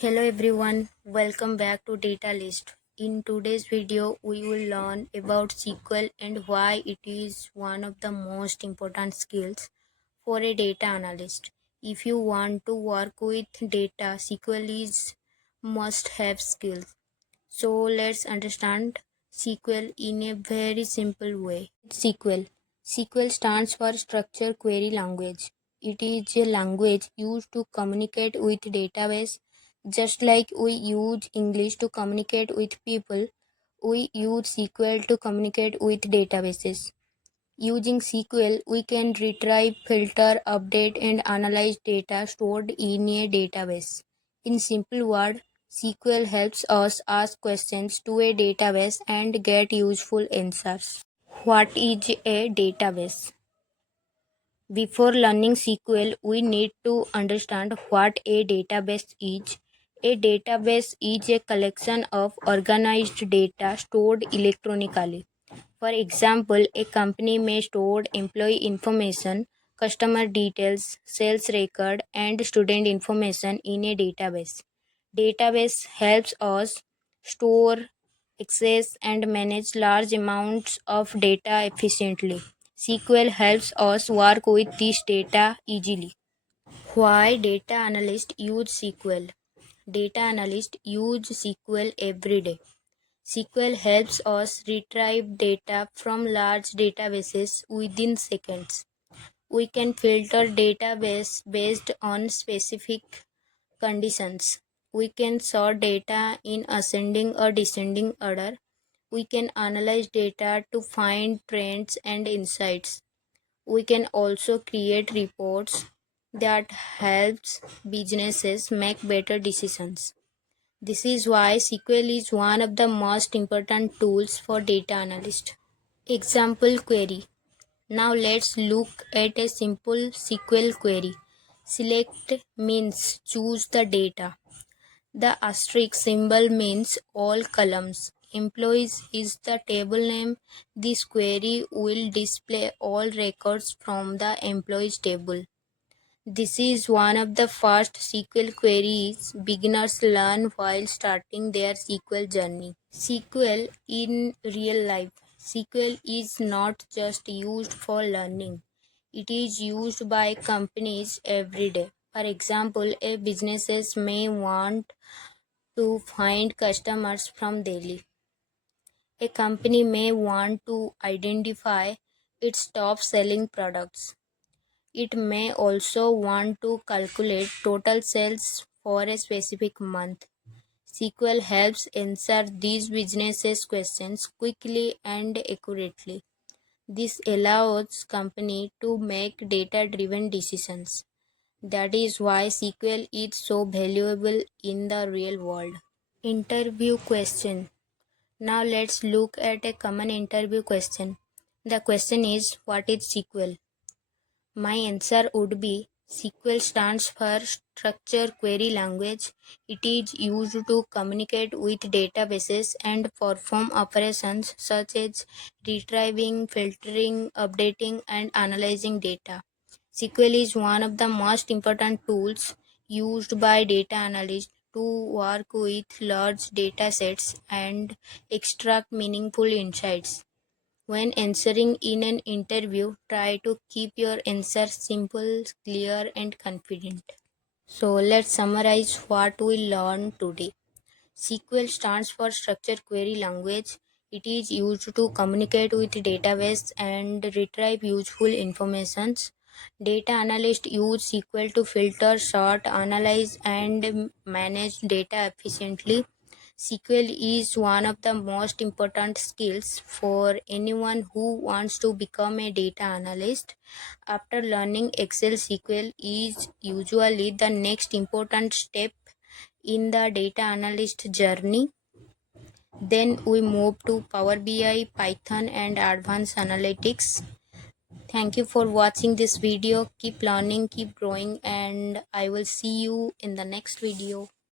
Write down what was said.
Hello everyone, welcome back to Datalyst. In today's video, we will learn about SQL and why it is one of the most important skills for a data analyst. If you want to work with data, SQL is must-have skills. So let's understand SQL in a very simple way. SQL. SQL stands for Structured Query Language. It is a language used to communicate with database. Just like we use English to communicate with people, we use SQL to communicate with databases. Using SQL, we can retrieve, filter, update, and analyze data stored in a database. In simple words, SQL helps us ask questions to a database and get useful answers. What is a database? Before learning SQL, we need to understand what a database is. A database is a collection of organized data stored electronically. For example, a company may store employee information, customer details, sales record, and student information in a database. Database helps us store, access, and manage large amounts of data efficiently. SQL helps us work with this data easily. Why data analysts use SQL? Data analysts use SQL every day. SQL helps us retrieve data from large databases within seconds. We can filter database based on specific conditions. We can sort data in ascending or descending order. We can analyze data to find trends and insights. We can also create reports that helps businesses make better decisions. This is why SQL is one of the most important tools for data analysts. Example query. Now let's look at a simple SQL query. Select means choose the data. The asterisk symbol means all columns. Employees is the table name. This query will display all records from the employees table. This is one of the first SQL queries beginners learn while starting their SQL journey. SQL in real life. SQL is not just used for learning. It is used by companies every day. For example, a businesses may want to find customers from Delhi. A company may want to identify its top selling products. It may also want to calculate total sales for a specific month. SQL helps answer these businesses questions quickly and accurately. This allows company to make data-driven decisions. That is why SQL is so valuable in the real world. Interview question. Now let's look at a common interview question. The question is, what is SQL? My answer would be SQL stands for Structured Query Language. It is used to communicate with databases and perform operations such as retrieving, filtering, updating, and analyzing data. SQL is one of the most important tools used by data analysts to work with large data sets and extract meaningful insights. When answering in an interview, try to keep your answers simple, clear, and confident. So let's summarize what we learned today. SQL stands for Structured Query Language. It is used to communicate with database and retrieve useful information. Data analysts use SQL to filter, sort, analyze, and manage data efficiently. SQL is one of the most important skills for anyone who wants to become a data analyst. After learning Excel, SQL is usually the next important step in the data analyst journey. Then we move to Power BI, Python, and advanced analytics. Thank you for watching this video. Keep learning, keep growing, and I will see you in the next video.